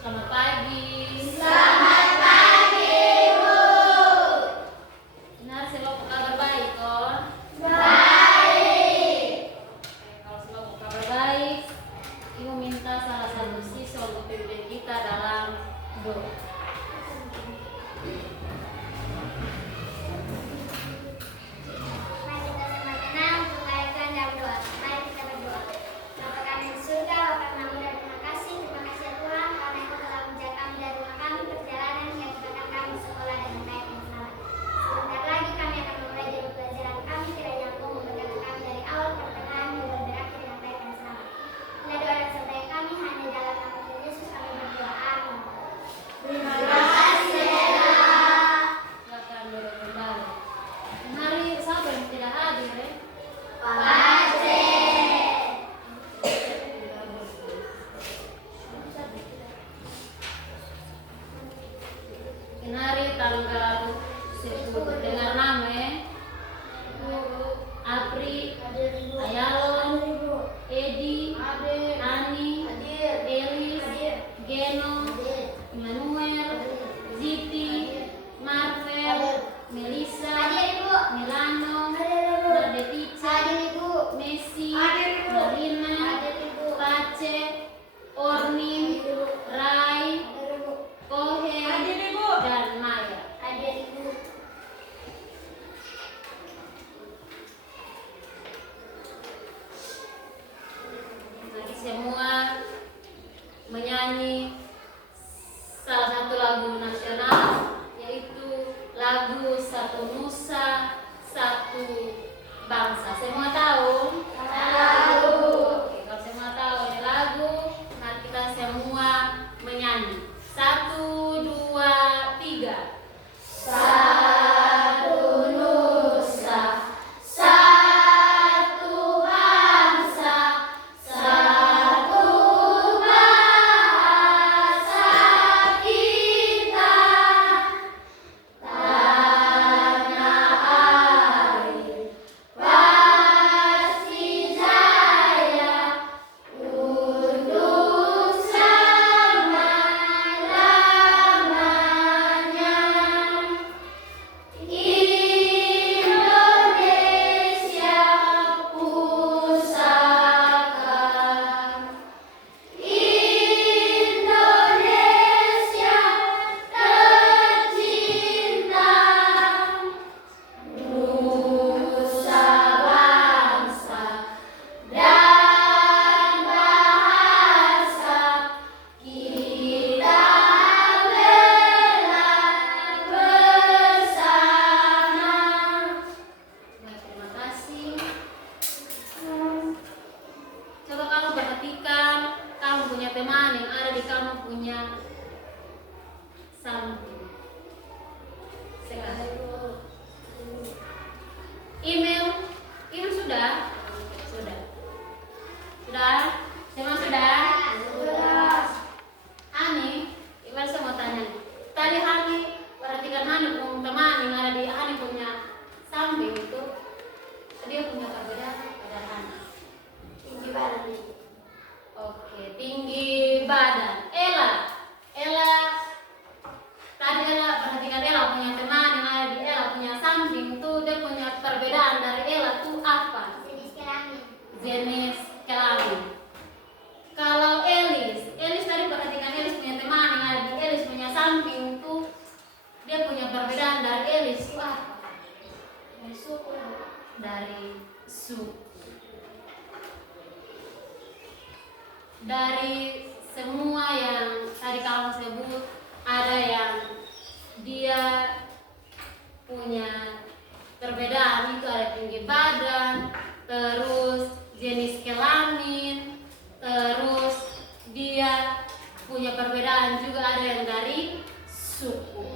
Selamat pagi. Selamat pagi, Bu. Benar, selalu kabar baik, kon? Baik. Kalau selalu kabar baik, Ibu minta salah satu siswa untuk pimpin kita dalam doa. Mari kita sama tenang untuk mengaitkan dalam doa. Mari kita berdoa. Bapa kami di surga, Bapa kami dan terima kasih ya Tuhan karena Engkau telah menjaga kami dari rumah kami perjalanan hingga mengantarkan kami sekolah dengan baik dan selamat. Sebentar lagi kami akan memulai jam pelajaran kami. Kiranya Engkau memberkati kami dari awal pertengahan hingga berakhir dengan baik dan selamat. Bila doa dan sampai kami hanya dalam nama Tuhan Yesus kami berdoa. Amin. Terima kasih. Silakan duduk kembali. Hari siapa yang tidak hadir, ya? Hari tanggal 10 dengar nama ya. Apri, Ayalon, Edi, Ani, Elis, Geno, Emmanuel, Ziti, Marvel, Melissa, Milano, Nadetica, Messi, Marina, Pace, Orni, Rai, Kohe, dan Maya. Nanti semua menyanyi salah satu lagu nasional, yaitu lagu Satu Nusa Satu Bangsa. Semua tahu? Tahu. Oke, kalau semua tahu ini lagu, nanti kita semua menyanyi. 1, 2, 3. Satu nusa, satu bangsa, satu bahasa kita, tanah air pasti jaya untuk selama-lamanya. Indonesia pusaka, Indonesia tercinta, nusa bangsa dan bahasa kita bela bersama. Baik, terima kasih. Coba kamu perhatikan, kamu punya teman yang ada di kamu punya samping. Sekarang email sudah? Sudah? Semua sudah? Hani, Iwan saya mau tanya. Tadi Hani, perhatikan Hani punya teman yang ada di Hani punya samping itu. Dia punya perbedaan pada Hani. Tinggi badan. Oke, tinggi badan. Ella, tadi Ella perhatikan Ella punya teman yang ada di Ella punya samping tuh, dia punya perbedaan dari Ella tuh apa? Jenis kelamin. Jenis kelamin. Kalau Elis tadi perhatikan Elis punya teman yang ada di Elis punya samping tuh, dia punya perbedaan dari Elis tuh apa? Dari suku. Dari semua yang tadi kamu sebut, ada yang dia punya perbedaan itu, ada tinggi badan, terus jenis kelamin, terus dia punya perbedaan juga ada yang dari suku.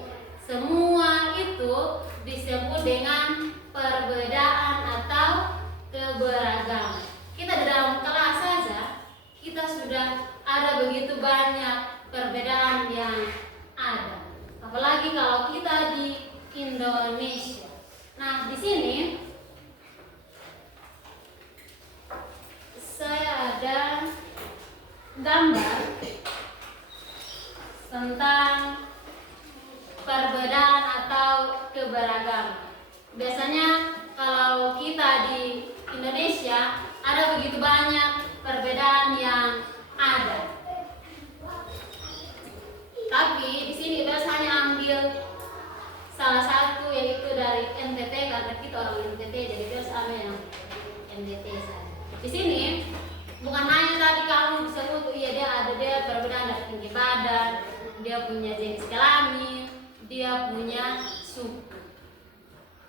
Semua itu disebut dengan perbedaan atau keberagaman. Kita di dalam kelas saja kita sudah ada begitu banyak perbedaan yang ada. Apalagi kalau kita di Indonesia. Nah, di sini saya ada gambar tentang perbedaan atau keberagaman. Biasanya kalau kita di Indonesia ada begitu banyak perbedaan yang ada. Tapi di sini kita hanya ambil salah satu, yaitu dari NTT, karena kita orang NTT, jadi kita ambil yang NTT saja. Di sini bukan hanya tadi kamu bisa tuh, iya dia perbedaan dari tinggi badan, dia punya jenis kelamin, dia punya suku.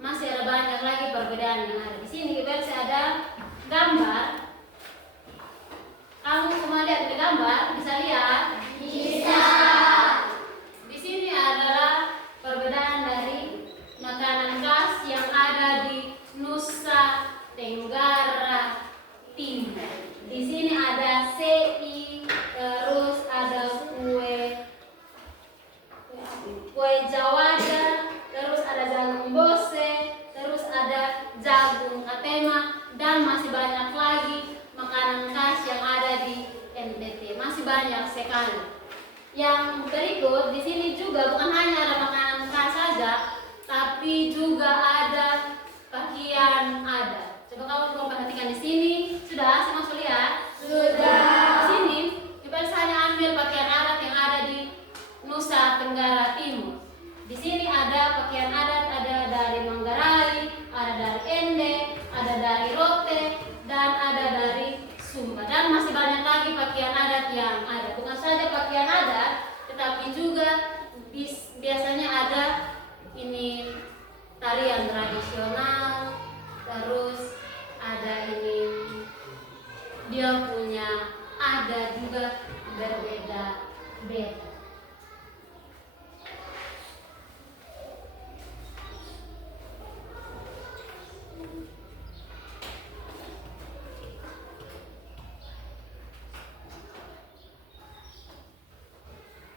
Masih ada banyak lagi perbedaan yang ada. Di sini kita bisa ada gambar. Kamu semua lihat di gambar, bisa lihat? Bisa. Di sini adalah perbedaan dari makanan khas yang ada di Nusa Tenggara Timur. Di sini ada sei, terus ada kue jawada, terus ada jagung bose, terus ada jagung katema, dan masih banyak lagi makanan khas yang ada di NTT. Masih banyak sekali. Yang berikut di sini juga bukan hanya ada makanan khas saja, tapi juga ada pakaian adat. Coba kamu mau perhatikan di sini. Sudah, saya masuk lihat. Sudah. Di sini kita hanya ambil pakaian adat yang ada di Nusa Tenggara Timur. Di sini ada pakaian adat, ada dari Manggarai, ada dari Ende, ada dari Rote, dan ada dari Sumba. Dan masih banyak lagi pakaian adat yang ada. Bukan saja pakaian adat, tetapi juga biasanya ada ini tarian tradisional, terus ada ini dia punya ada juga berbeda-beda.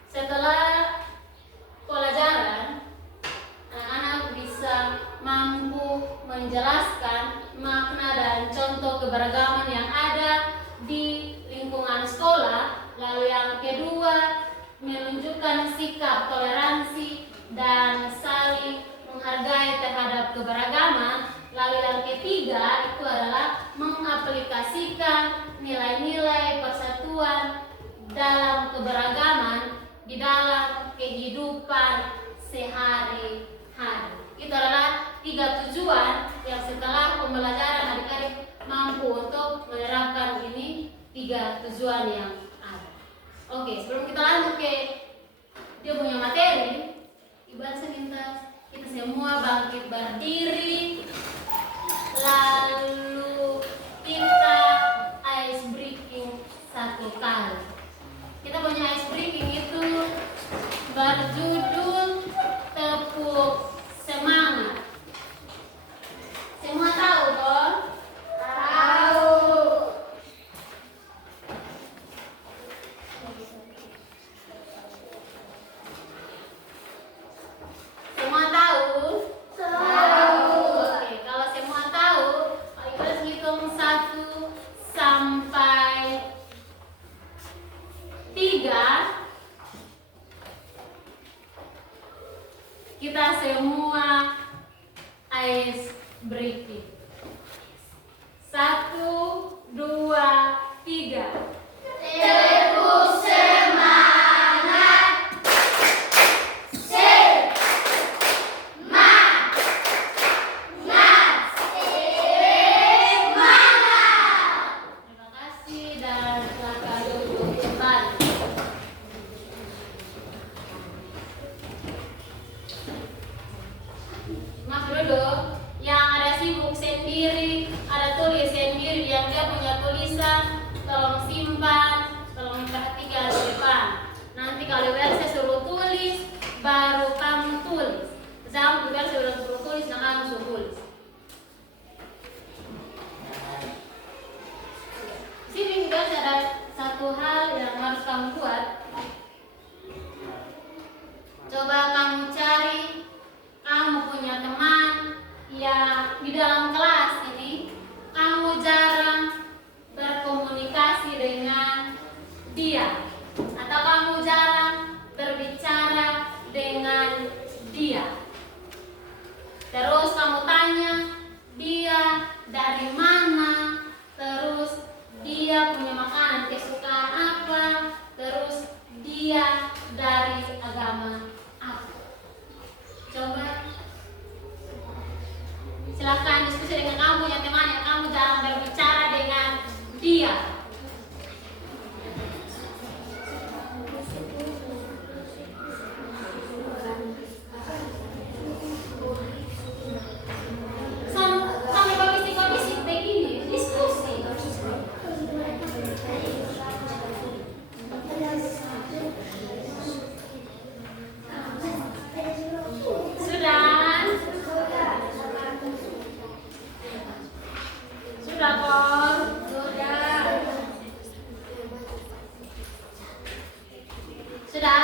Setelah pelajaran, anak-anak bisa mampu menjelaskan makna dan contoh keberagaman yang ada di lingkungan sekolah. Lalu yang kedua, menunjukkan sikap toleransi dan saling menghargai terhadap keberagaman. Lalu yang ketiga itu adalah mengaplikasikan nilai-nilai persatuan dalam keberagaman di dalam kehidupan sehari-hari. Itu adalah 3 tujuan yang setelah pembelajaran adik-adik mampu untuk menerapkan ini 3 tujuan yang ada. Oke, sebelum kita lanjut ke dia punya materi, Ibu saya minta kita semua bangkit berdiri, lalu kita ice breaking 1 kali. Kita punya ice breaking itu berjudul tepuk semangat. Semua tahu toh? Tahu. Semua tahu? Tahu. Oke, kalau semua tahu, kita hitung 1 sampai 3. Kita semua ice breaking. 1, 2, 3. Tepuk semangat. Semangat. Semangat. Terima kasih dan silakan duduk kembali. Mas duduk. Yang ada sibuk sendiri, ada tulis sendiri, yang dia punya tulisan, tolong simpan, tolong perhatikan di depan. Nanti kalau saya suruh tulis, baru kamu tulis. Jangan juga saya suruh tulis, dan kamu suruh tulis. Sini juga ada 1 hal yang harus kamu buat. Coba kamu cari, kamu punya teman yang di dalam kelas ini kamu jarang berkomunikasi dengan dia, atau kamu jarang berbicara dengan dia. Terus kamu tanya dia dari mana, terus dia punya makanan kesukaan apa, terus dia dari agama apa. Coba silakan diskusi dengan kamu punya teman yang kamu jarang berbicara dengan dia. Sampai berbisik-bisik begini, diskusi. Sudah kok? Sudah?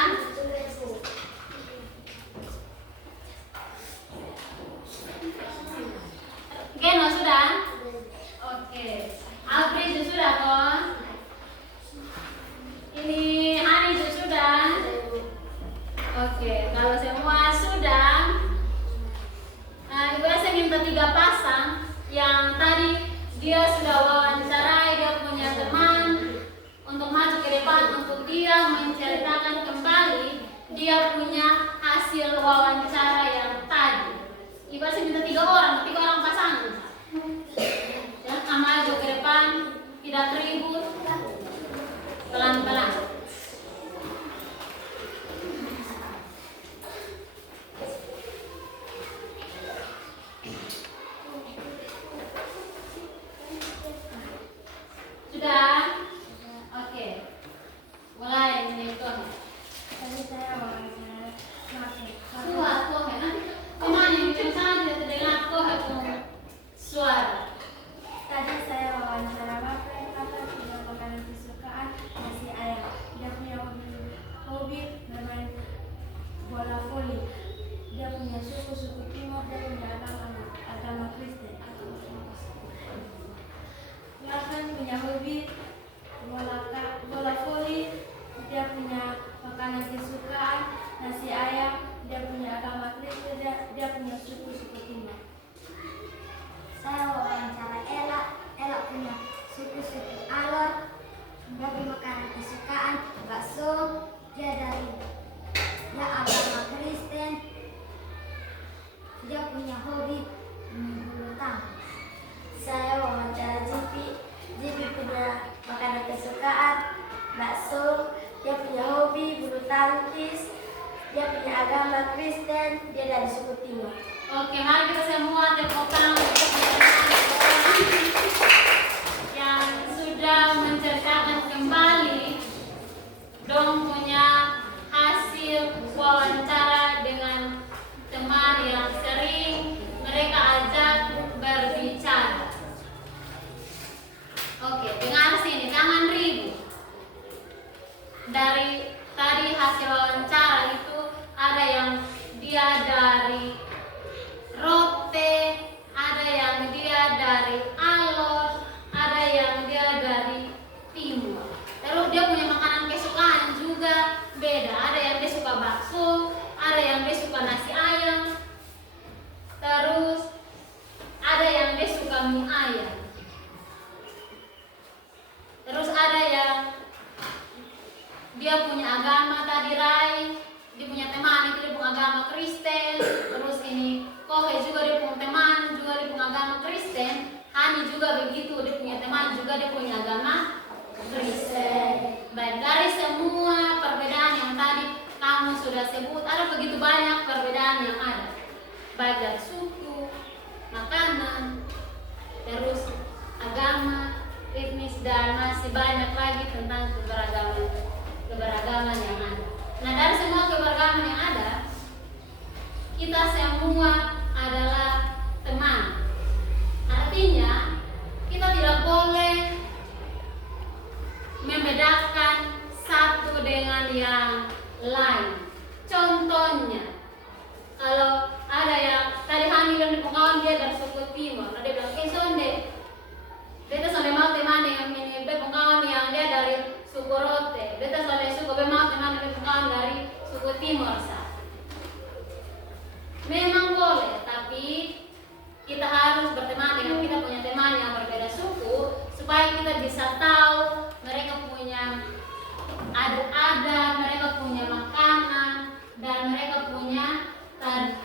Geno sudah? Oke. Abri sudah kok? Ini Hani sudah? Oke, kalau semua sudah, Ibu saya minta 3 pasang yang tadi dia sudah wawancarai dia punya teman untuk maju ke depan untuk dia menceritakan kembali dia punya hasil wawancara yang tadi. Ibu saya minta 3 orang pasangan. Ya, maju ke depan, tidak ribut, pelan-pelan. Sudah? Oke. Mulai menonton. Tadi saya wawancara Suara kok nanti kemana yang bicara saja terdengar kok suara. Tadi saya wawancara Bapak punya makanan kesukaan nasi ayam. Dia punya hobi bermain bola voli. Dia punya suku Timur, dia punya agama Kristen. Bapak punya hobi bola voli. Dia punya makanan kesukaan nasi ayam. Dia punya agama Kristen. Dia punya suku Timur. Saya wawancara Ella punya suku Alor. Dia punya makanan kesukaan bakso. Dia agama Kristen. Dia punya hobi bulu tangkis. Saya wawancara Jipi punya makanan kesukaan bakso. Dia punya hobi bulu tangkis. Dia punya agama Kristen. Dia dari suku Timur. Oke, mari kita semua tepuk tangan yang sudah menceritakan kembali dong punya hasil wawancara dengan teman yang sering mereka ajak berbicara. Oke, dengar sini, jangan ribut. Dari tadi hasil wawancara itu ada yang dia dari Rote, ada yang dia dari Alor, ada yang dia dari Timur. Terus dia punya makanan kesukaan juga beda. Ada yang dia suka bakso, ada yang dia suka nasi ayam, terus ada yang dia suka mie ayam. Terus ada yang dia punya agama tadi Rai, dia punya teman itu dia punya agama Kristen. Terus ini Kohe juga dia punya teman juga dia punya agama Kristen. Hani juga begitu, dia punya teman juga dia punya agama Kristen. Baik, dari semua perbedaan yang tadi kamu sudah sebut, ada begitu banyak perbedaan yang ada. Baik dari suku, makanan, terus agama, etnis, dan masih banyak lagi tentang keberagaman yang ada. Nah, dari semua keberagaman yang ada, kita semua adalah teman. Artinya, kita tidak boleh membedakan satu dengan yang lain. Contohnya, kalau ada yang tadi Hani dan kawan dia dari suku Timur, nah dia bilang, sonde, beta sonde mau teman yang ini, kawan yang dia dari suku Rote, beta sonde suku mau teman yang kawan dari suku Timur. Memang boleh, tapi kita harus berteman dengan kita punya teman yang berbeda suku supaya kita bisa tahu mereka punya ada mereka punya makanan dan mereka punya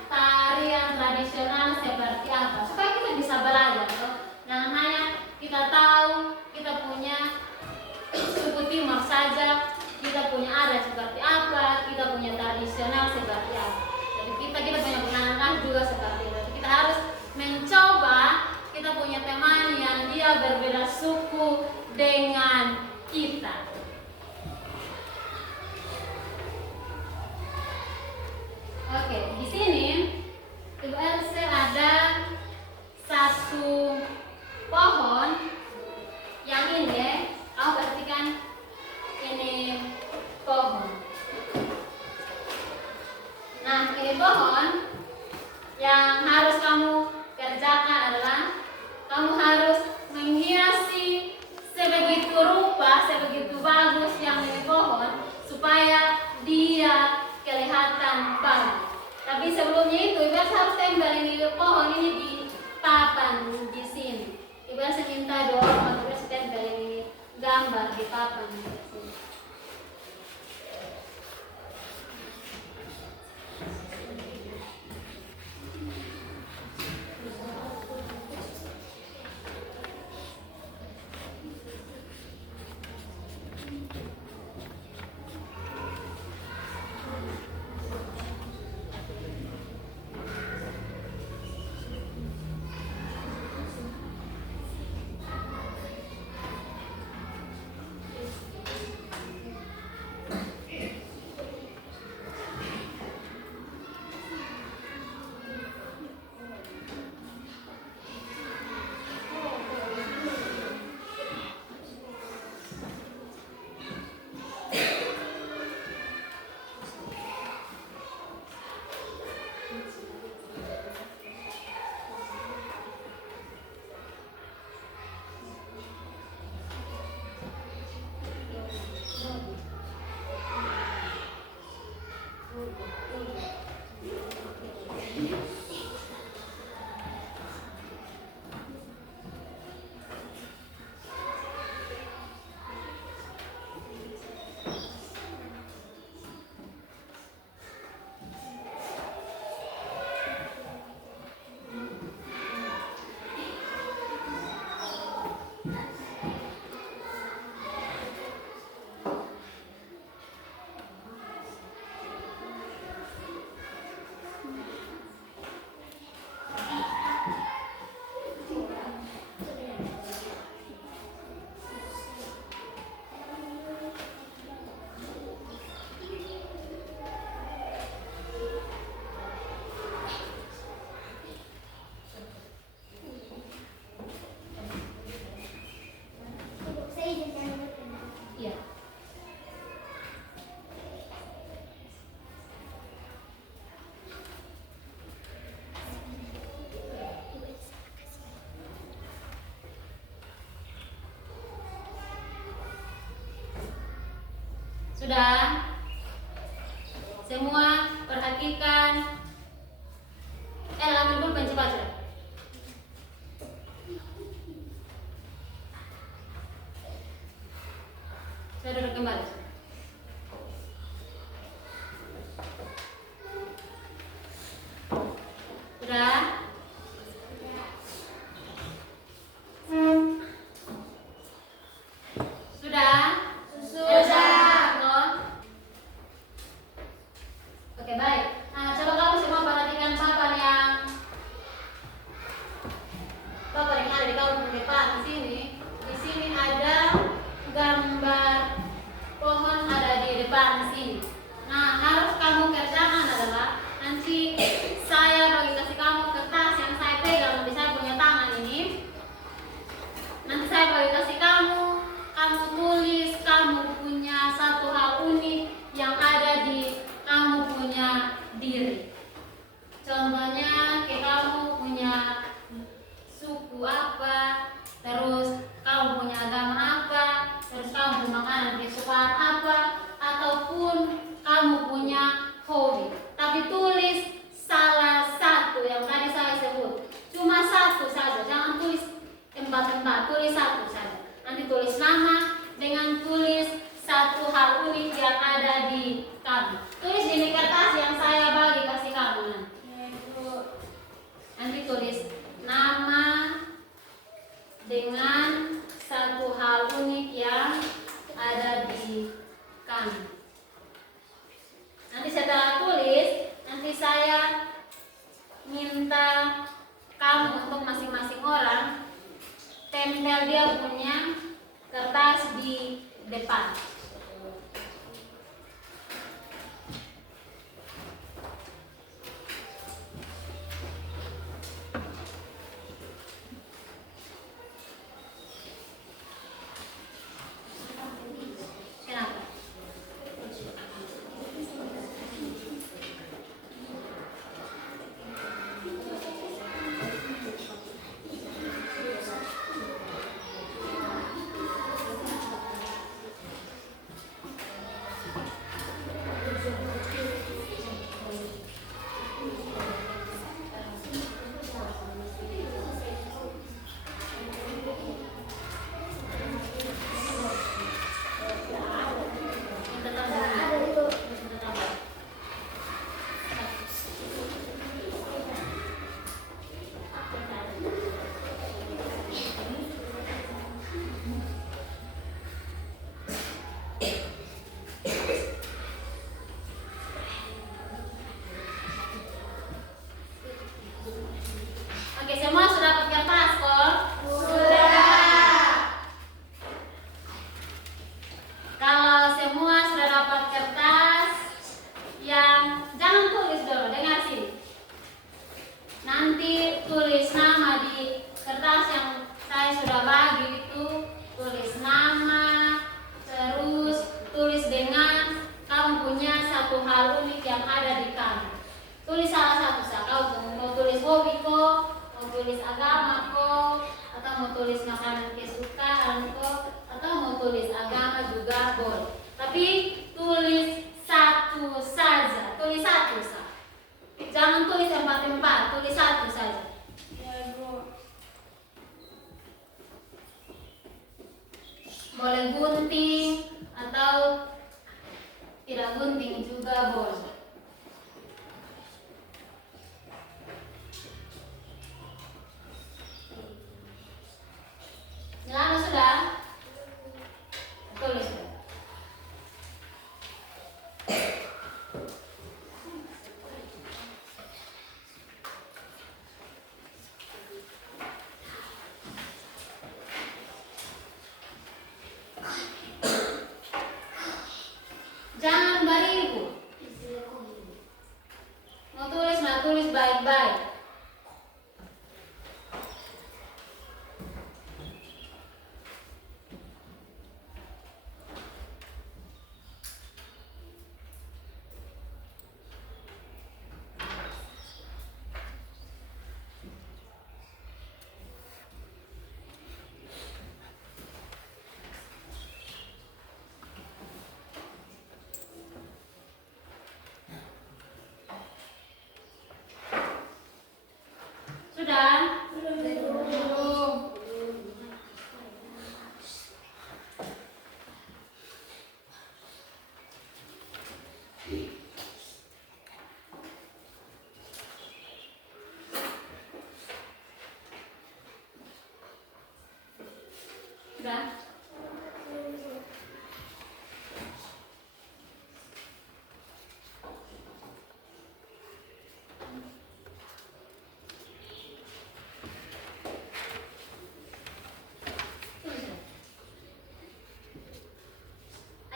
tarian tradisional seperti apa supaya kita bisa belajar toh. Jangan hanya kita tahu kita punya suku Timur saja, kita punya adat seperti apa, kita punya tradisional seperti apa. Jadi kita punya penanaman juga seperti itu. Jadi kita harus mencoba kita punya teman yang dia berbeda suku dengan kita. Oke, di sini Ibu Else ada satu pohon yang ini, kamu perhatikan ini pohon. Nah, ini pohon yang harus kamu kerjakan adalah kamu harus menghiasi sebegitu rupa, sebegitu bagus yang ini pohon supaya dia kelihatan bagus. Tapi sebelumnya itu Ibu harus tempel ini pohon ini di papan di sini. Ibu harus minta doa untuk Ibu tempel ini gambar di papan di sini. Iya. Sudah? Semua perhatikan. Ambil pulpen cepat. Saya duduk kembali. Sudah? Sudah? Sudah. Oke, baik. Nah, coba kamu semua perhatikan papan yang ada di kamu di depan di sini. Di sini ada gambar pohon ada di depan sini. Nah, harus kamu kerjakan adalah nanti saya bagi kasih kamu kertas yang saya pegang di saya punya tangan ini. Nanti saya bagi kasih kamu tulis kamu punya satu hal unik yang ada di kamu punya diri. Contohnya kayak kamu punya suku apa, terus kamu punya agama apa, terus kamu punya makanan kesukaan apa, ataupun kamu punya hobi. Tapi tulis hal unik yang ada di kamu. Tulis di kertas yang saya bagi kasih kamu nanti tulis nama dengan satu hal unik yang ada di kamu. Nanti setelah tulis, nanti saya minta kamu untuk masing-masing orang tempel dia punya kertas di depan. Kenapa? Oke, semua sudah dapat kertas kok? Sudah. Kalau semua sudah dapat kertas, yang jangan tulis dulu, dengar sini. Nanti tulis nama di kertas yang saya sudah bagi itu, tulis nama, terus tulis dengan kamu punya satu hal unik yang ada di kamu. Tulis salah satu, kamu mau tulis hobi kok, mau tulis agama kok, atau mau tulis makanan kesukaan kok, atau mau tulis agama juga boleh. Tapi tulis satu saja, tulis satu saja. Jangan tulis empat-empat, tulis satu saja. Boleh gunting atau tidak gunting juga boleh. Lalu sudah tulis. Jangan baribu. Mau tulis, nah tulis baik-baik. Sudah? Belum. Sudah?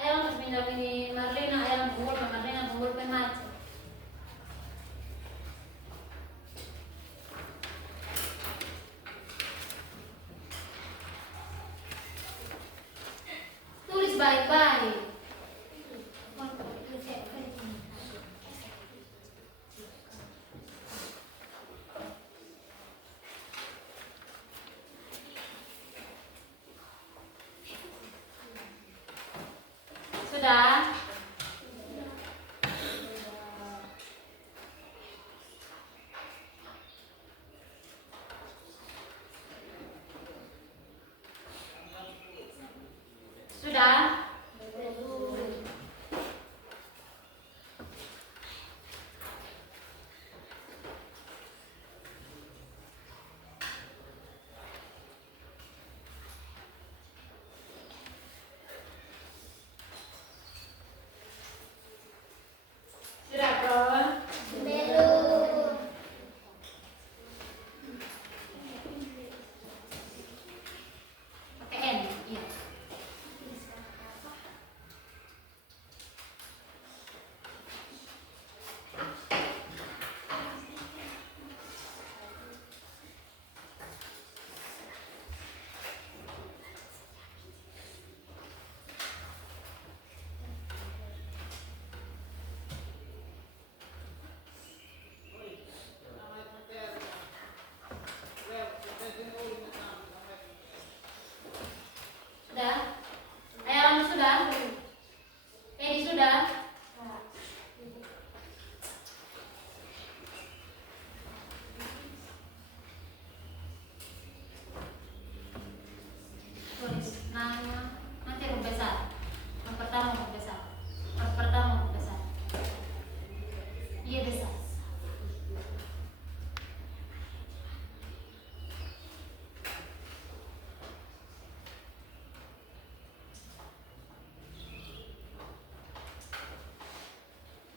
Ayo pindah ini Marlena, ayo kumpul Marlena kumpul. sudah? Tulis nama, nanti huruf besar. Yang pertama huruf besar. Yang pertama huruf besar. Iya besar.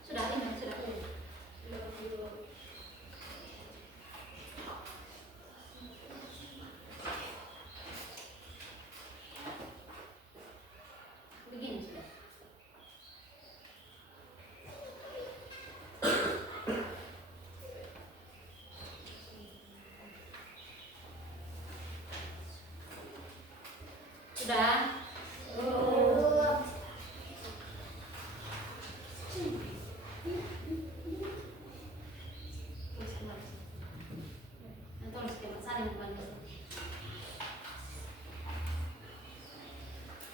Sudah ini sudah. Begini sudah. Sudah. Tulis tema saling bukan.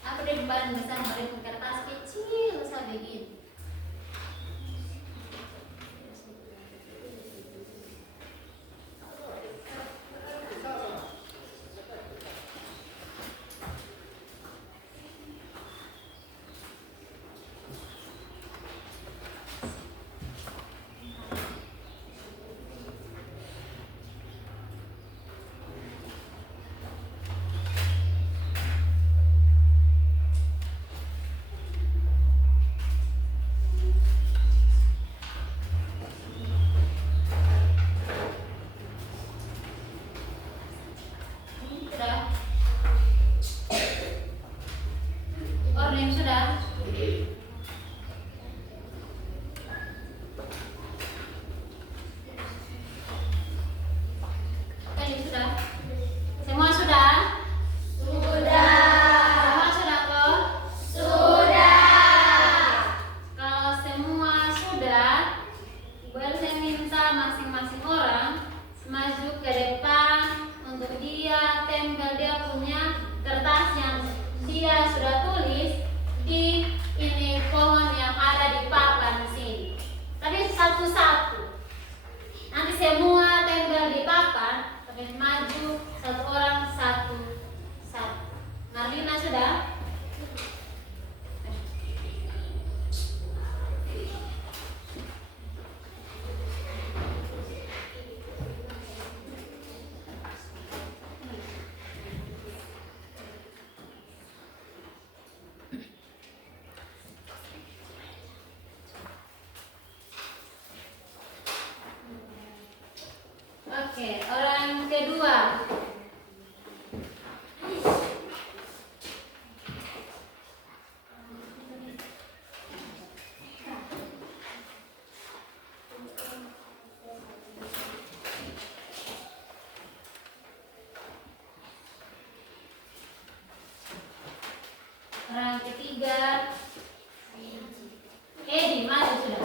Aku di depan besar balik kertas kecil saya begini. Sudah. Order sudah. Kalian sudah? Semua sudah? Sudah. Semua sudah kok? Sudah. Kalau semua sudah, boleh saya minta masing-masing orang maju ke depan untuk dia tempel dia punya kertas yang dia sudah tulis di ini pohon yang ada di papan sini. Tapi satu-satu. Nanti semua tempel di papan, tapi maju satu orang satu-satu. Marlina sudah? Oke, orang kedua. Orang ketiga. Edi, maju sudah.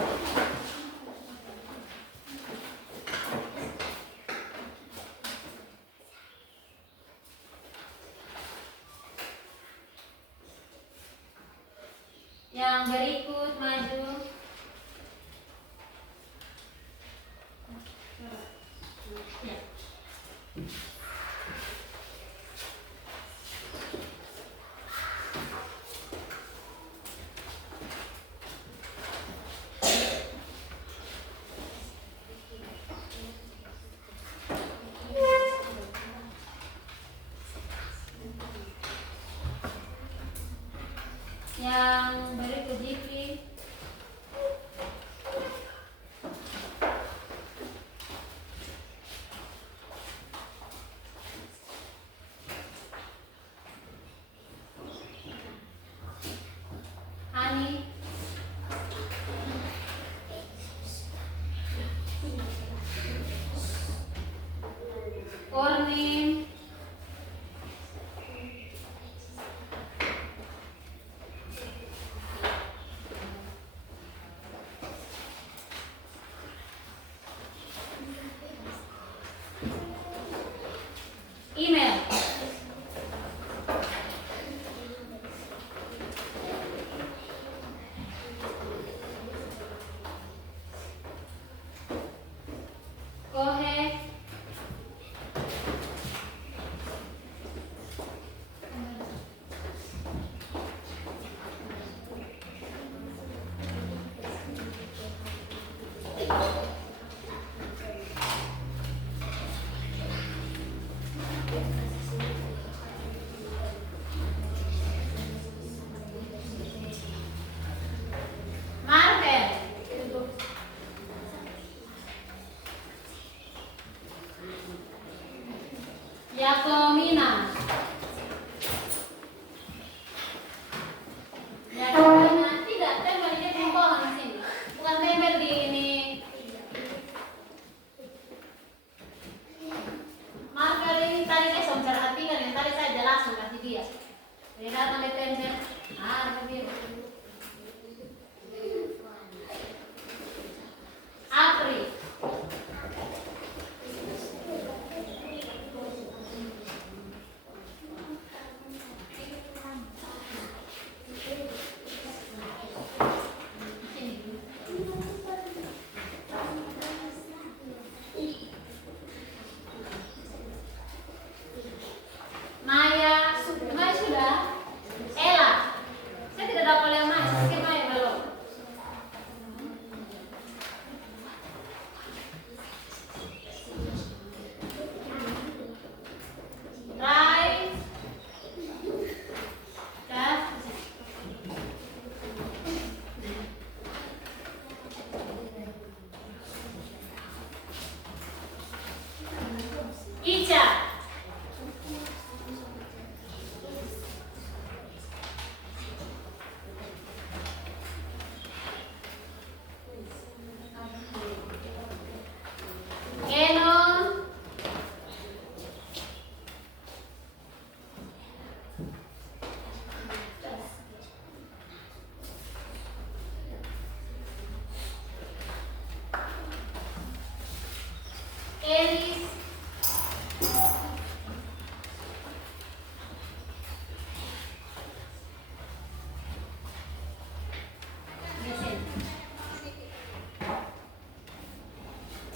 Elis,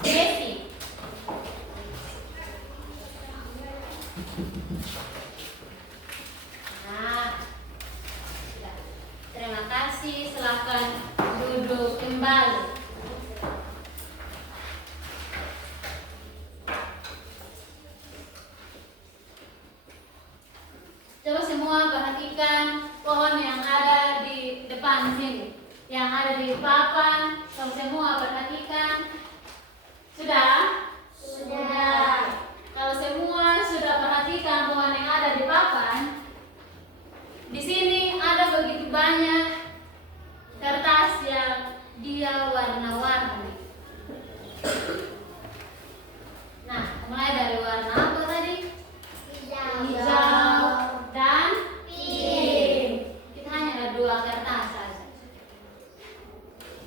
Desi. Nah, sudah. Terima kasih. Silakan duduk kembali. Coba semua perhatikan pohon yang ada di depan sini, yang ada di papan. Coba semua perhatikan. Sudah? Sudah. Kalau semua sudah perhatikan pohon yang ada di papan, di sini ada begitu banyak kertas yang dia warna-warni. Nah, mulai dari warna apa tadi? Hijau dan pink. Kita hanya ada 2 kertas saja.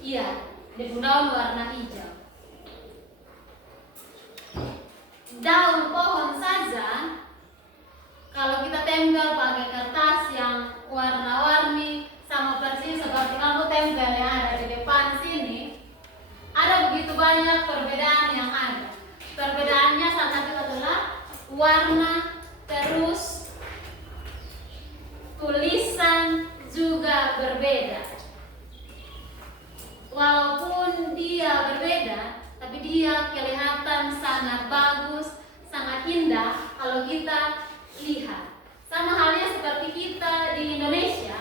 Iya, di daun warna hijau. Daun pohon saja, kalau kita tempel pakai kertas yang warna-warni sama persis seperti kamu tempel yang ada di depan sini, ada begitu banyak perbedaan yang ada. Perbedaannya salah satu adalah warna, terus tulisan juga berbeda. Walaupun dia berbeda, tapi dia kelihatan sangat bagus, sangat indah kalau kita lihat. Sama halnya seperti kita di Indonesia,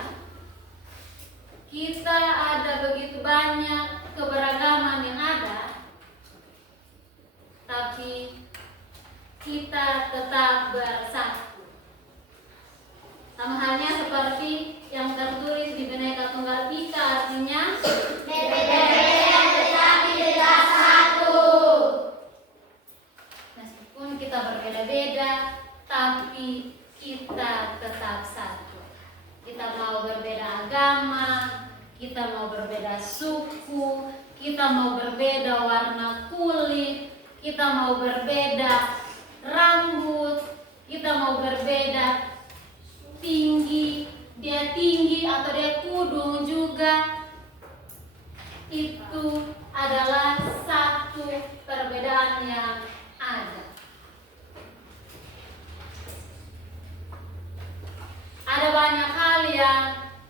kita ada begitu banyak keberagaman yang ada, tapi kita tetap bersatu. Sama halnya seperti yang tertulis di Bhinneka Tunggal Ika, artinya Berbeda-beda tetapi tetap satu. meskipun kita berbeda-beda, tapi kita tetap satu. Kita mau berbeda agama, kita mau berbeda suku, kita mau berbeda warna kulit, kita mau berbeda rambut, kita mau berbeda tinggi, dia tinggi atau dia kudung juga. Itu adalah satu perbedaan yang ada. Ada banyak hal yang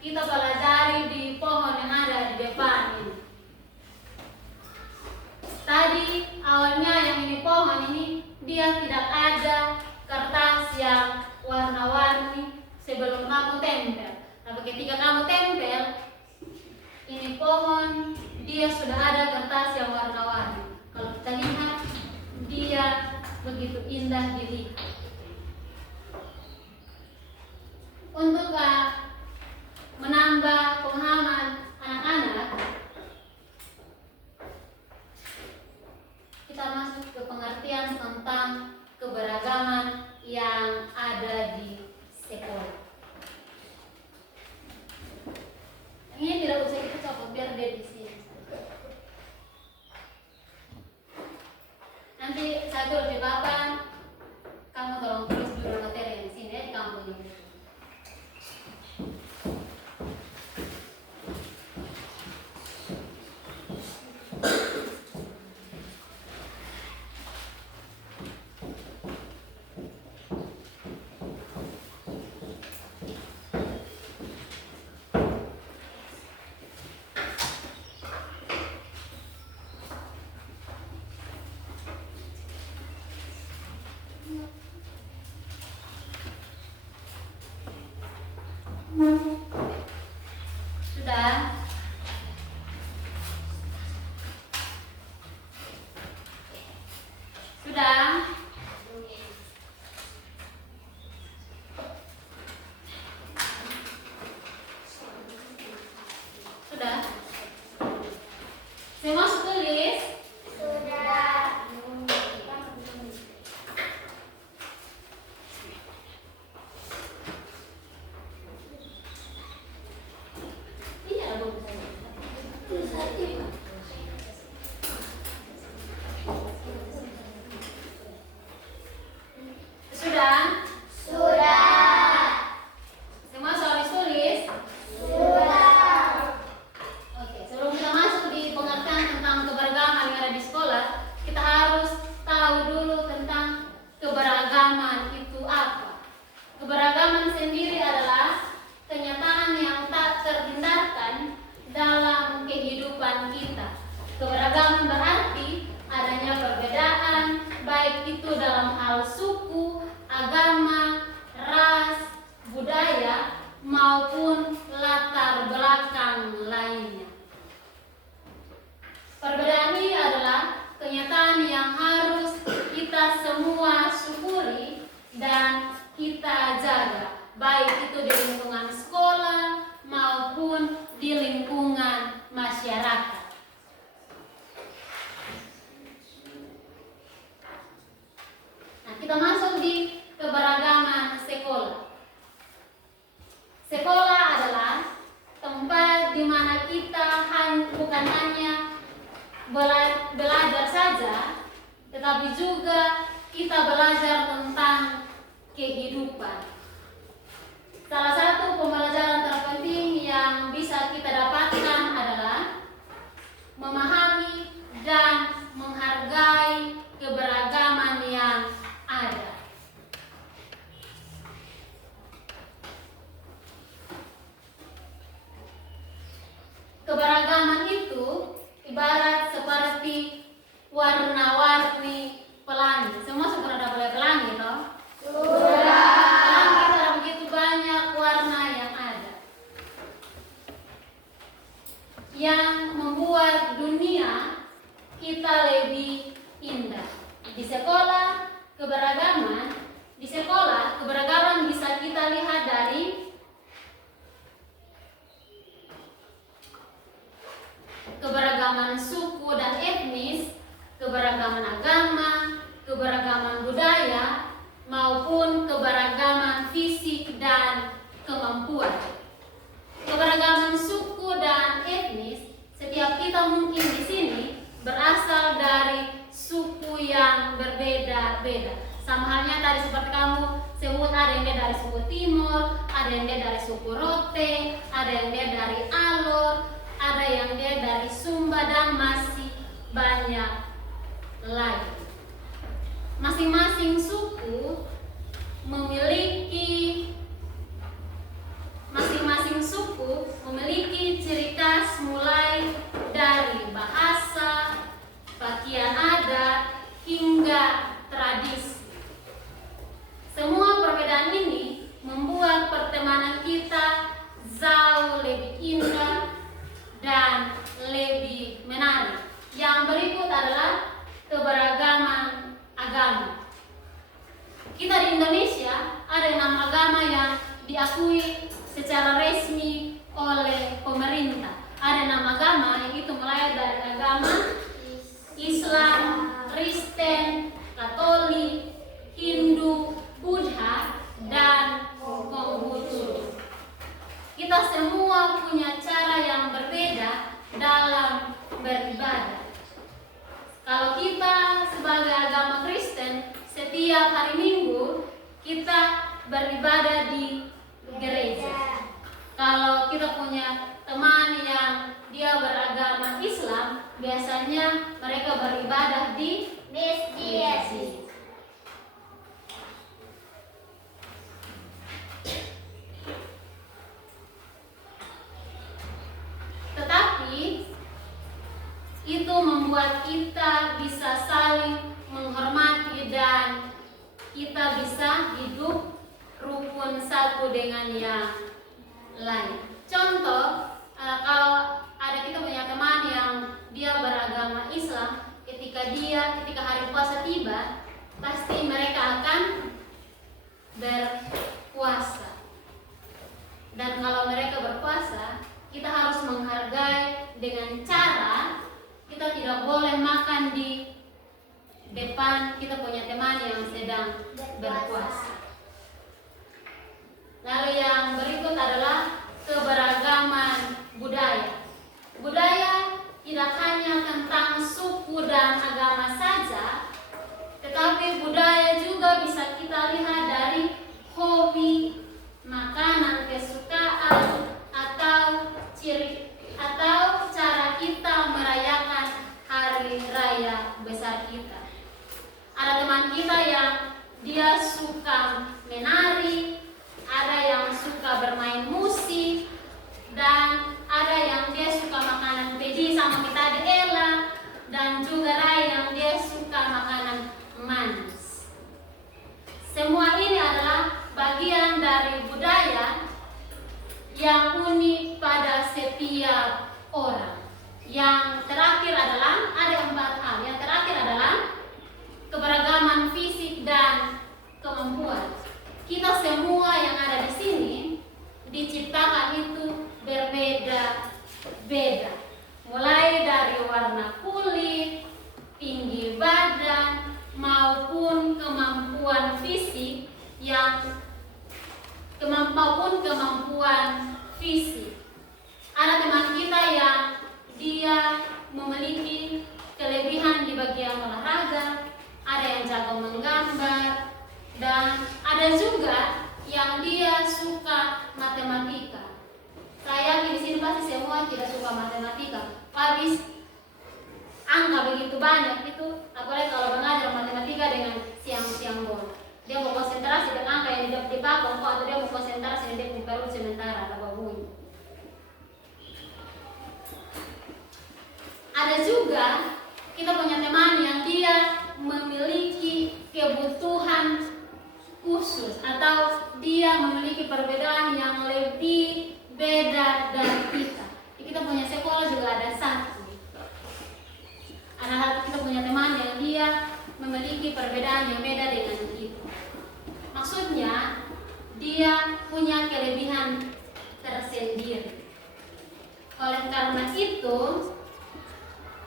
kita pelajari di pohon yang ada di depan ini. Tadi awalnya yang ini pohon ini dia tidak ada kertas yang warna-warni sebelum kamu tempel. Tapi ketika kamu tempel, ini pohon dia sudah ada kertas yang warna-warni. Kalau kita lihat, dia begitu indah dilihat. Untuk menambah pemahaman anak-anak, kita masuk ke pengertian tentang keberagaman yang ada di sekolah. Ini tidak usah kita copot biar dia di sini. Nanti saya turun di papan, kamu tolong tulis dulu materi di sini ya, di kampung ini. Sudah? Sudah? Sudah? Saya masuk tulis. Sudah. Ini ada buku saya. persatuan kita. Keberagaman berarti adanya perbedaan, baik itu dalam hal suku, agama, ras, budaya, maupun latar belakang lainnya. Perbedaan ini adalah kenyataan yang harus kita semua syukuri dan kita jaga, baik itu di lingkungan sekolah maupun di lingkungan masyarakat. Nah, kita masuk di keberagaman sekolah. Sekolah adalah tempat di mana kita bukan hanya belajar saja, tetapi juga kita belajar tentang kehidupan. Salah satu pembelajaran terpenting yang bisa kita dapatkan adalah memahami dan menghargai keberagaman yang ada. Keberagaman itu ibarat seperti warna-warni pelangi. Semua sudah pernah dapat pelangi, toh? Sudah. Pelangi ada begitu banyak warna yang ada, yang membuat dunia kita lebih indah. Di sekolah keberagaman bisa kita lihat dari keberagaman suku dan etnis, keberagaman agama, keberagaman budaya, maupun keberagaman fisik dan kemampuan. Keberagaman suku dan etnis, setiap kita mungkin di sini berasal dari suku yang berbeda-beda. Sama halnya tadi seperti kamu sebut, ada yang dia dari suku Timur, ada yang dia dari suku Rote, ada yang dia dari Alor, ada yang dia dari Sumba, dan masih banyak lagi. Masing-masing suku memiliki ciri khas, mulai dari bahasa, pakaian adat, hingga tradisi. Semua perbedaan ini membuat pertemanan kita jauh lebih indah dan lebih menarik. Yang berikut adalah keberagaman agama. Kita di Indonesia ada 6 agama yang diakui secara resmi oleh pemerintah. Ada 6 agama, yang itu mulai dari agama Islam, Kristen, Katolik, Hindu, Buddha, dan Konghucu. Kita semua punya cara yang berbeda dalam beribadah. Kalau kita sebagai agama Kristen, setiap hari Minggu kita beribadah di gereja. Kalau kita punya teman yang dia beragama Islam, biasanya mereka beribadah di masjid. Tetapi itu membuat kita bisa saling menghormati dan kita bisa hidup rukun satu dengan yang lain. Contoh, kalau ada kita punya teman yang dia beragama Islam, ketika hari puasa tiba, pasti mereka akan berpuasa. Dan kalau mereka berpuasa, kita harus menghargai dengan cara kita tidak boleh makan di depan kita punya teman yang sedang berpuasa. Lalu yang berikut adalah keberagaman budaya. Budaya tidak hanya tentang suku dan agama saja, tetapi budaya juga bisa kita lihat dari hobi, makanan kesukaan, atau cara kita merayakan hari raya besar kita. Ada teman kita yang dia suka menari, ada yang suka bermain musik, dan ada yang dia suka makanan peji sama dan juga Rai yang dia suka makanan manis. Semua ini adalah bagian dari budaya yang unik pada setiap orang. Yang terakhir adalah ada 4 hal. Yang terakhir adalah keberagaman fisik dan kemampuan. Kita semua yang ada di sini diciptakan itu berbeda-beda. Mulai dari warna kulit, tinggi badan, maupun kemampuan fisik maupun kemampuan fisik. Ada teman kita yang dia memiliki kelebihan di bagian olahraga, ada yang jago menggambar, dan ada juga yang dia suka matematika. Saya yakin di sini pasti semua tidak suka matematika. Habis angka begitu banyak itu, apalagi kalau mengajar matematika dengan siang-siang bola. Dia mau konsentrasi dengan angka yang di bawah atau dia mau konsentrasi dengan dia perut sementara atau bunyi. Ada juga kita punya teman yang dia memiliki kebutuhan khusus atau dia memiliki perbedaan yang lebih beda dari kita. Kita punya sekolah juga ada satu. Ada kita punya teman yang dia memiliki perbedaan yang beda dengan kita. Maksudnya dia punya kelebihan tersendiri. Oleh karena itu,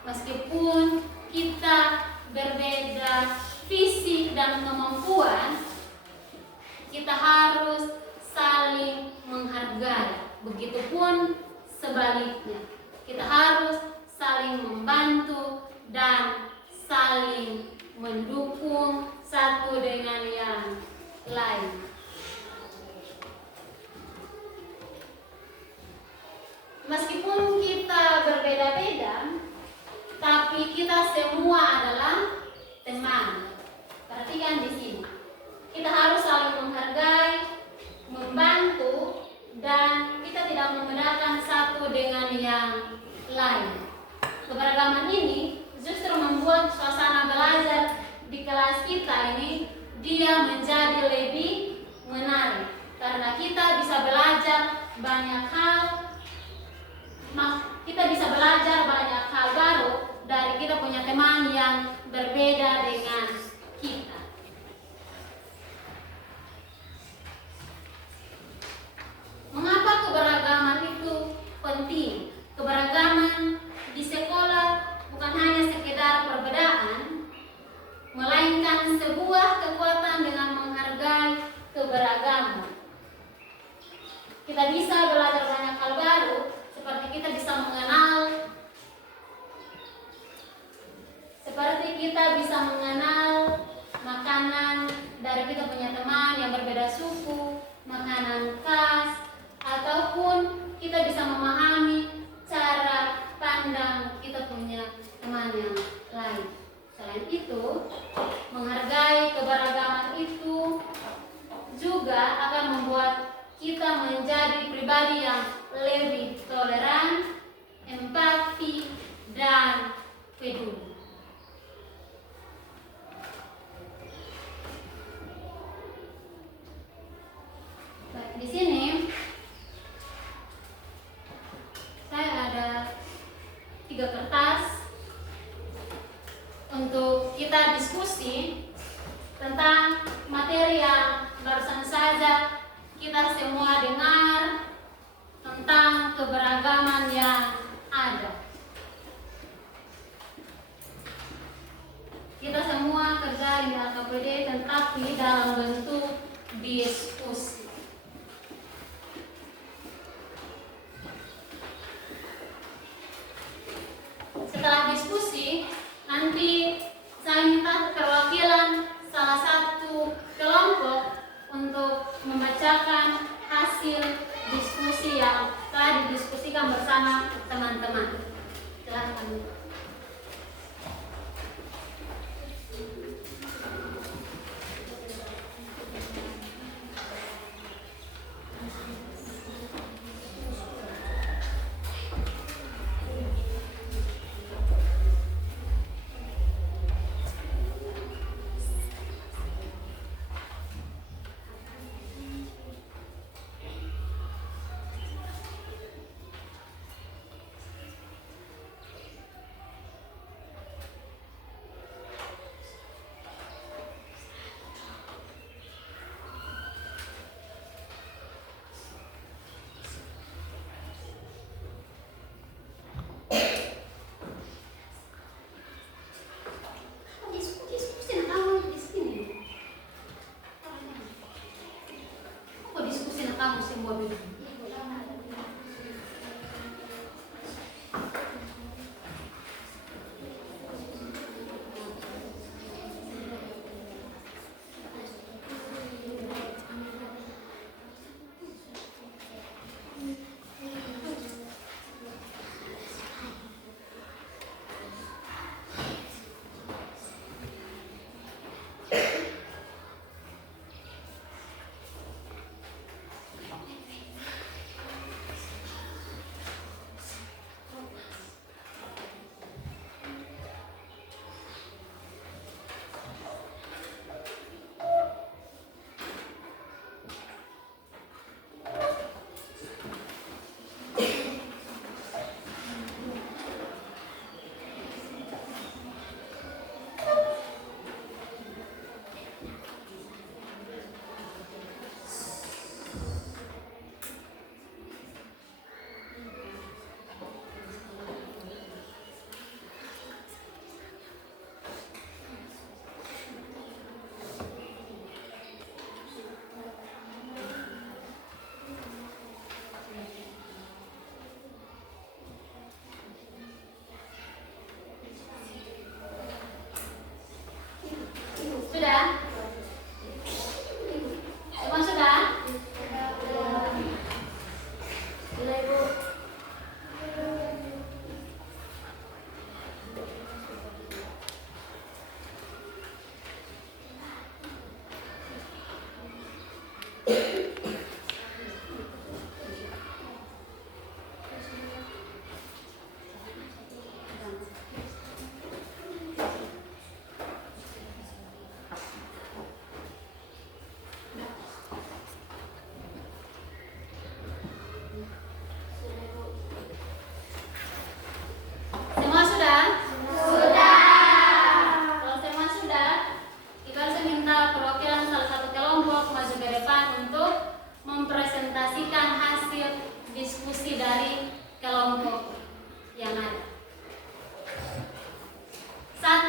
meskipun kita berbeda fisik dan kemampuan, kita harus saling menghargai. Begitupun sebaliknya, kita harus saling membantu dan saling mendukung satu dengan yang lain. Meskipun kita berbeda-beda, tapi kita semua adalah teman. Perhatikan di sini. Kita harus saling menghargai, membantu, dan kita tidak membedakan satu dengan yang lain. Keberagaman ini justru membuat suasana belajar di kelas kita ini dia menjadi lebih menarik. Karena kita bisa belajar banyak hal, baru dari kita punya teman yang berbeda dengan kita. Mengapa keberagaman itu penting? Keberagaman di sekolah bukan hanya sekedar perbedaan, melainkan sebuah kekuatan dengan menghargai keberagaman. Kita bisa belajar banyak hal baru, seperti kita bisa mengenal makanan dari kita punya teman yang berbeda suku, makanan khas, ataupun kita bisa memahami cara pandang kita punya teman yang lain. Selain itu, menghargai keberagaman itu juga akan membuat kita menjadi pribadi yang lebih toleran, empati, dan peduli. Di sini saya ada 3 kertas untuk kita diskusi tentang materi yang barusan saja kita semua dengar tentang keberagaman yang ada. Kita semua kerja di LKPD tetapi dalam bentuk diskusi. Setelah diskusi, nanti saya minta perwakilan salah satu kelompok untuk membacakan hasil diskusi yang telah didiskusikan bersama teman-teman. Silakan.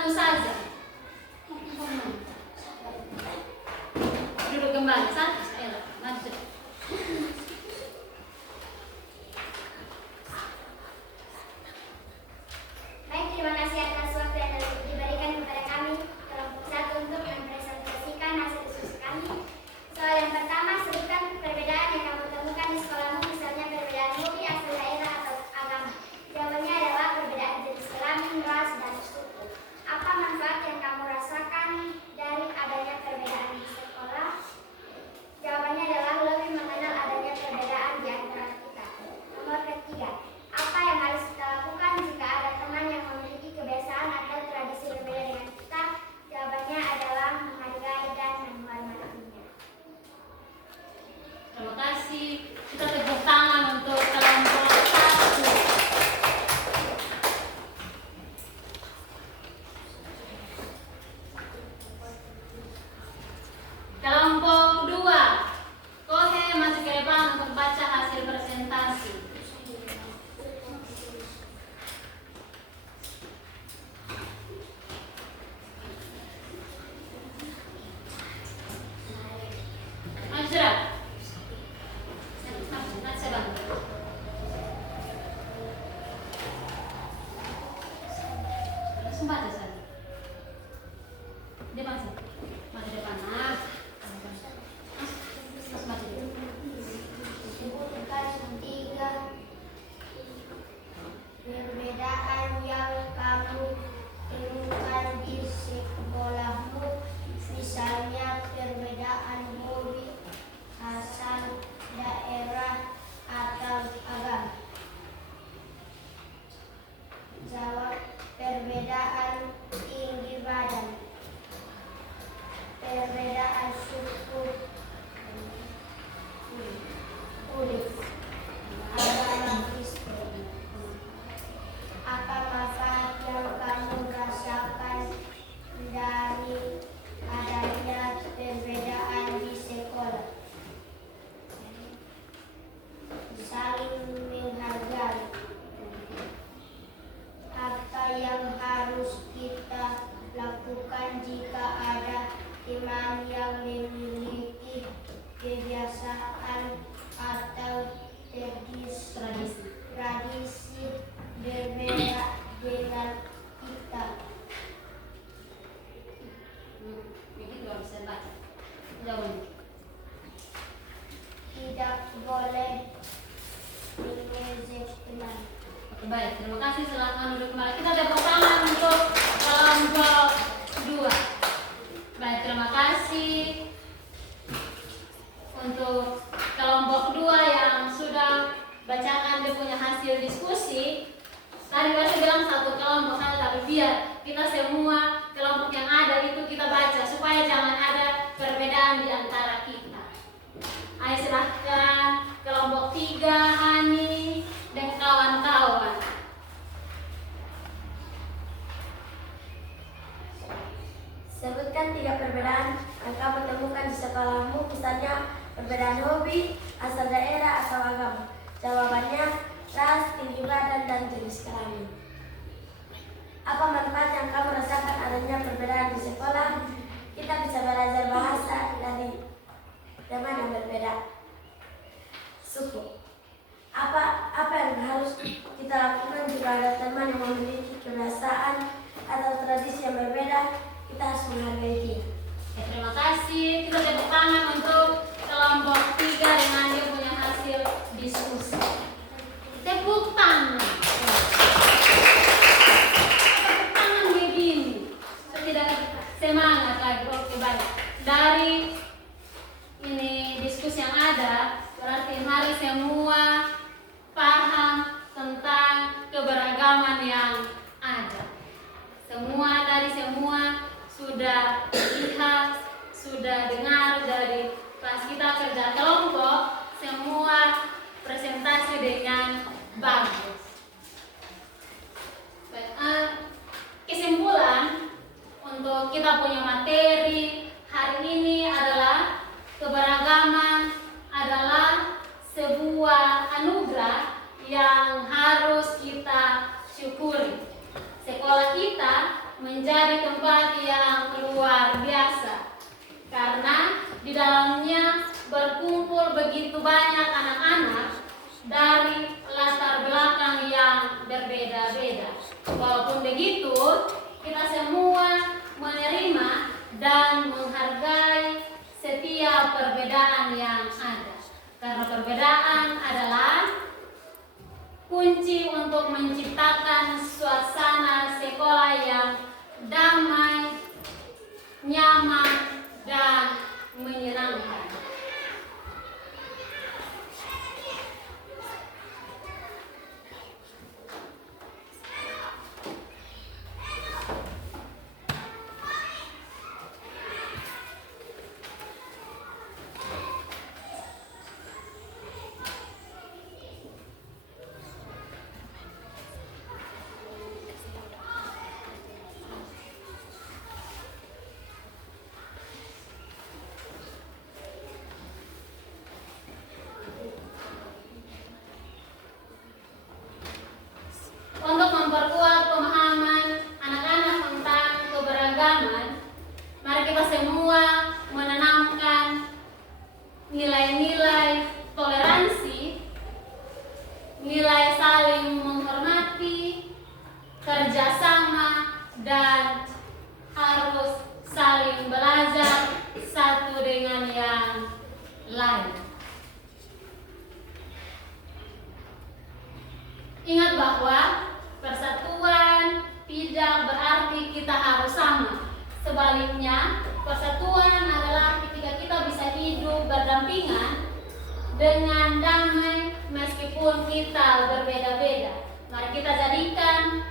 Satu saja. Duduk kembali. Satu. Ella, maju. Baik, terima kasih atas waktu yang diberikan kepada kami kelompok 1 untuk mempresentasikan hasil diskusi kami. Soal yang pertama, sebutkan perbedaan yang kamu temukan di sekolahmu, misalnya perbedaan hobi, asal daerah, atau agama. Jawabannya adalah perbedaan jenis kelamin, ras, dan suku. Apa manfaat yang kamu rasakan dari adanya perbedaan di sekolah? Jawabannya adalah lebih mengenal adanya perbedaan di antara kita. Nomor ketiga, apa yang harus kita lakukan jika ada teman yang memiliki kebiasaan atau tradisi berbeda dengan kita? Jawabannya adalah menghargai dan menghormatinya. Terima kasih. Kita tepuk tangan untuk kelompok 1. Kelompok 2. Kohe maju ke depan untuk baca hasil presentasi. Maju sudah. Nanti saya bantu. Langsung baca saja. Depan sih. Maju depan. Nah. Terus maju depan. Sebutkan 3 perbedaan yang kamu temukan di sekolahmu, misalnya perbedaan hobi, asal daerah, atau agama. Jawab, perbedaan tinggi badan, perbedaan suku kulit, agama Kristen. Apa manfaat yang kamu rasakan dari adanya perbedaan di sekolah? Saling menghargai. Apa yang harus kita lakukan jika ada teman yang memiliki kebiasaan atau tradisi berbeda dengan kita? Ini juga bisa baca. Jawabannya. Tidak boleh mengejek teman. Oke, baik. Terima kasih. Silakan duduk kembali. Kita tepuk tangan untuk kelompok 2. Baik, terima kasih untuk kelompok 2 yang sudah bacakan dia punya hasil diskusi. Tadi saya bilang satu kelompok saja, tapi biar kita semua kelompok yang ada itu kita baca supaya jangan ada perbedaan di antara kita. Ayo silahkan kelompok 3, Hani dan kawan-kawan. Sebutkan 3 perbedaan yang kamu temukan di sekolahmu, misalnya perbedaan hobi, asal daerah, atau agama. Jawabannya, ras, tinggi badan, dan jenis kelamin. Apa manfaat yang kamu rasakan adanya perbedaan di sekolah? Kita bisa belajar bahasa dari teman yang berbeda suku. Apa yang harus kita lakukan jika ada teman yang memiliki kebiasaan atau tradisi yang berbeda? Kita harus menghargai dia. Oke, terima kasih. Kita tepuk tangan untuk kelompok 3 dengan dia punya hasil diskusi. Tepuk tangan. Tepuk tangan begini. Tidak semangat lagi. Oke, baik. Dari ini diskusi yang ada, berarti mari semua paham tentang keberagaman yang ada. Semua sudah lihat, sudah dengar dari pas kita kerja kelompok, semua presentasi dengan bagus. Baik, kesimpulan untuk kita punya materi hari ini adalah keberagaman adalah sebuah anugerah yang harus kita syukuri. Sekolah kita menjadi tempat yang luar biasa karena di dalamnya berkumpul begitu banyak anak-anak dari latar belakang yang berbeda-beda. Walaupun begitu, kita semua menerima dan menghargai setiap perbedaan yang ada. Karena perbedaan adalah kunci untuk menciptakan suasana sekolah yang damai, nyaman, dan menyenangkan. Untuk memperkuat pemahaman anak-anak tentang keberagaman, mari kita semua menanamkan nilai-nilai toleransi, nilai saling menghormati, kerjasama, dan harus saling belajar satu dengan yang lain. Ingat bahwa persatuan tidak berarti kita harus sama. Sebaliknya, persatuan adalah ketika kita bisa hidup berdampingan dengan damai meskipun kita berbeda-beda. Mari kita jadikan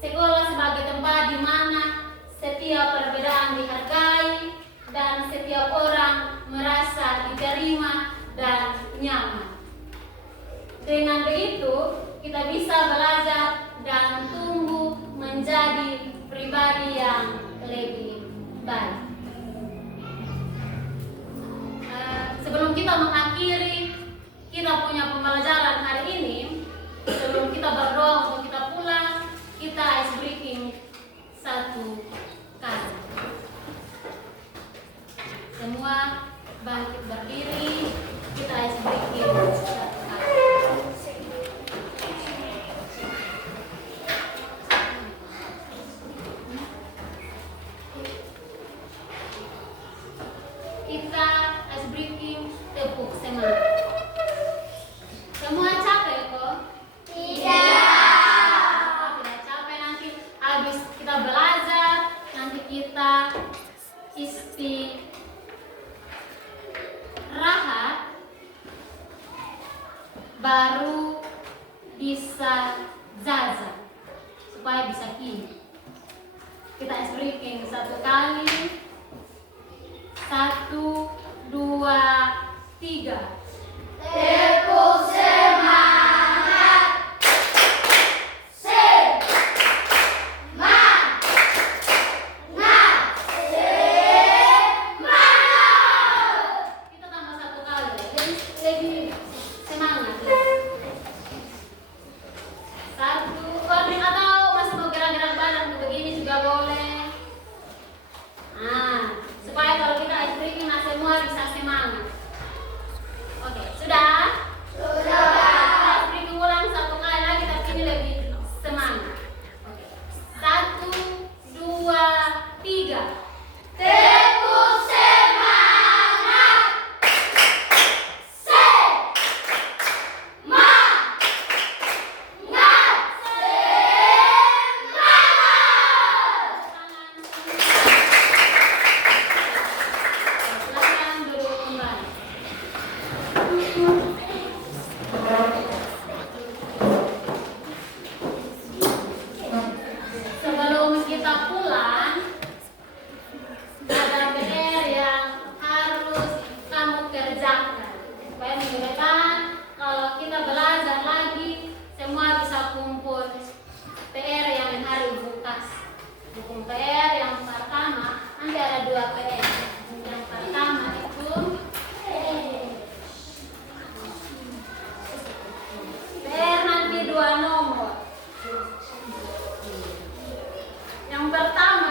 sekolah sebagai tempat di mana setiap perbedaan dihargai dan setiap orang merasa diterima dan nyaman. Dengan begitu, kita bisa belajar dan tumbuh menjadi pribadi yang lebih baik. Sebelum kita mengakhiri kita punya pembelajaran hari ini, sebelum kita berdoa untuk kita pulang, kita ice breaking satu kali. Semua bangkit berdiri, kita ice breaking satu kali. Kita ice breaking tepuk semangat. Semua capek kok? Tidak. Tidak capek, nanti habis kita belajar, nanti kita istirahat, baru bisa jajan supaya bisa kini. Kita ice breaking satu kali. 1, 2, 3. Tepuk semangat. Semangat. Semangat. Kita tambah satu kali, jadi lebih semangat. 1, atau masih mau gerak-gerak badan begini juga boleh. Supaya kalau kita ice breaking, semua bisa semangat. Oke, sudah? Sudah. Kita ice breaking ulang satu kali lagi, tapi ini lebih semangat. Oke, 1, 2, 3. Tepuk semangat. Semangat. Silakan duduk kembali. Sebelum kita pulang, ada PR yang harus kamu kerjakan supaya minggu depan kalau kita belajar lagi semua bisa kumpul. PR yang hari bukas, buku PR yang pertama, nanti ada 2 PR. Yang pertama itu PR nanti 2 nomor. Yang pertama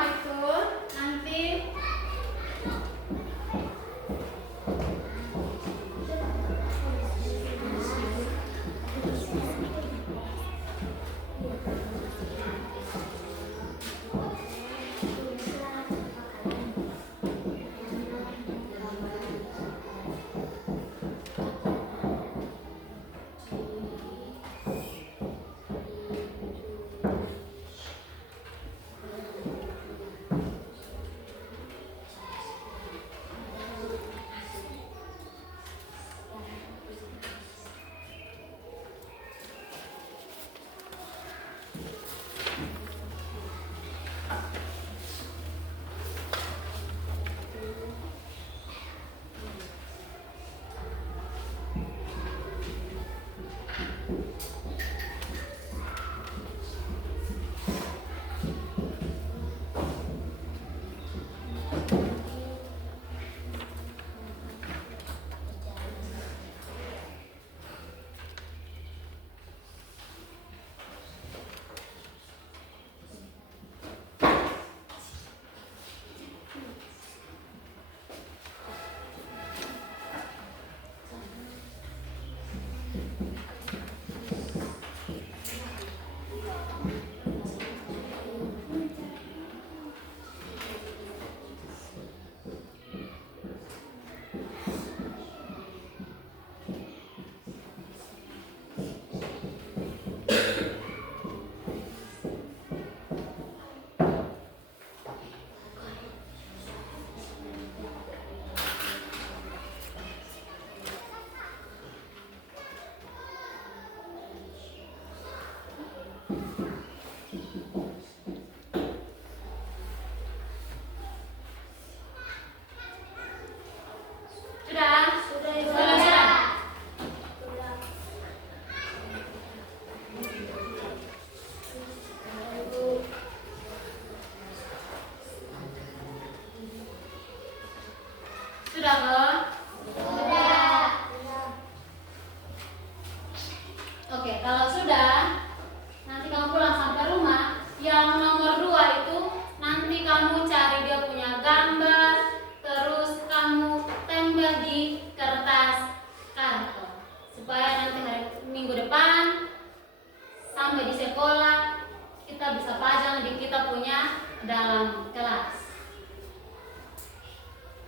sekolah, kita bisa pajang di kita punya dalam kelas.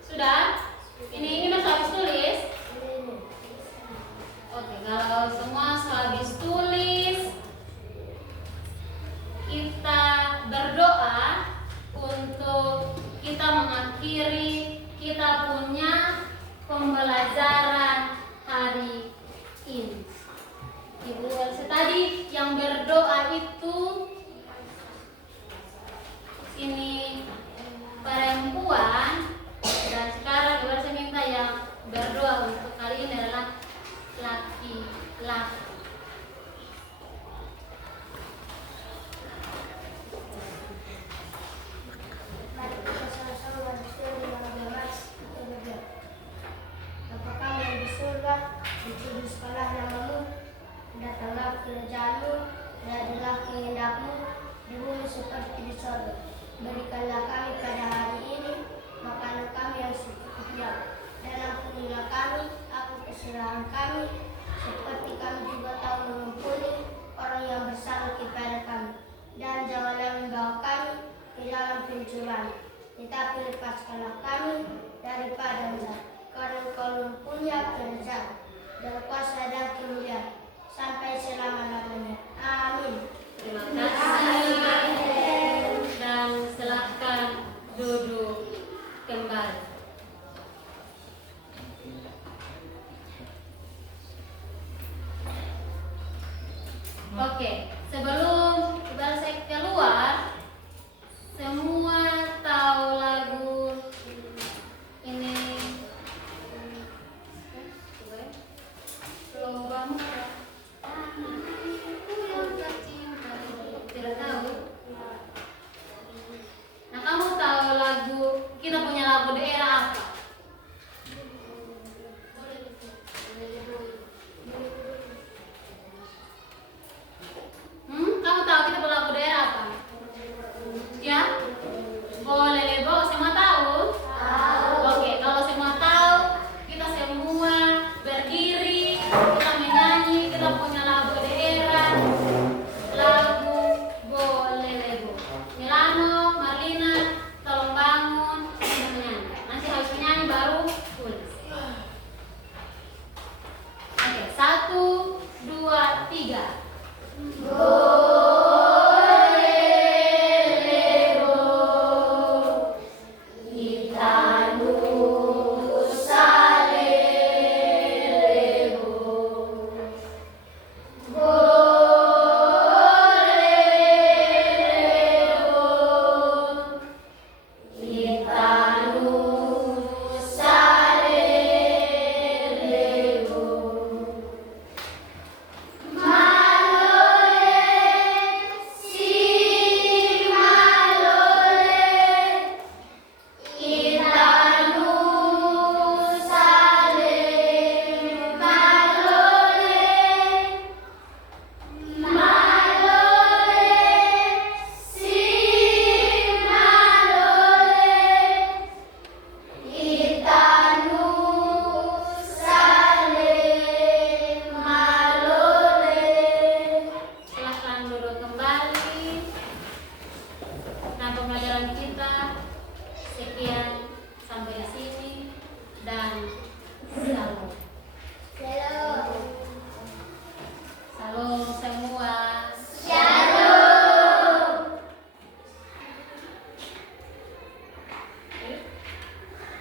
Sudah? Ini masih habis tulis? Oke, kalau semua habis tulis, kita berdoa untuk kita mengakhiri kita punya pembelajaran hari ini. Ibu Elsa tadi yang berdoa itu ini perempuan, dan sekarang Ibu Elsa minta yang berdoa untuk kali ini adalah laki-laki. Mari kita sama-sama berdoa dengan agama kita berdoa. Bapa kami yang di surga, dikuduskanlah namamu, datanglah kerajaanmu, jadilah kehendakmu di bumi seperti di surga. Berikanlah kami pada hari ini makanan kami yang secukupnya, dan ampunilah kami akan kesalahan kami, seperti kami juga tahu mengampuni orang yang bersalah kepada kami. Dan janganlah membawa kami ke dalam pencobaan, tetapi lepaskanlah kami daripada jahat. Karena Engkau punya kerajaan dan kuasa dan kemuliaan sampai selama-lamanya. Amin. Terima kasih. Dan silakan duduk kembali. Oke, sebelum saya keluar, semua tahu lagu ini. Lombamu tidak tahu. Nah, kamu tahu lagu, kita punya lagu daerah apa? Kamu tahu kita punya lagu daerah apa? Ya? Boleh Lebo, semua tahu? Oke, kalau semua tahu, kita semua berdiri, kita menyanyi, kita punya lagu daerah, lagu Boleh Lebo. Ini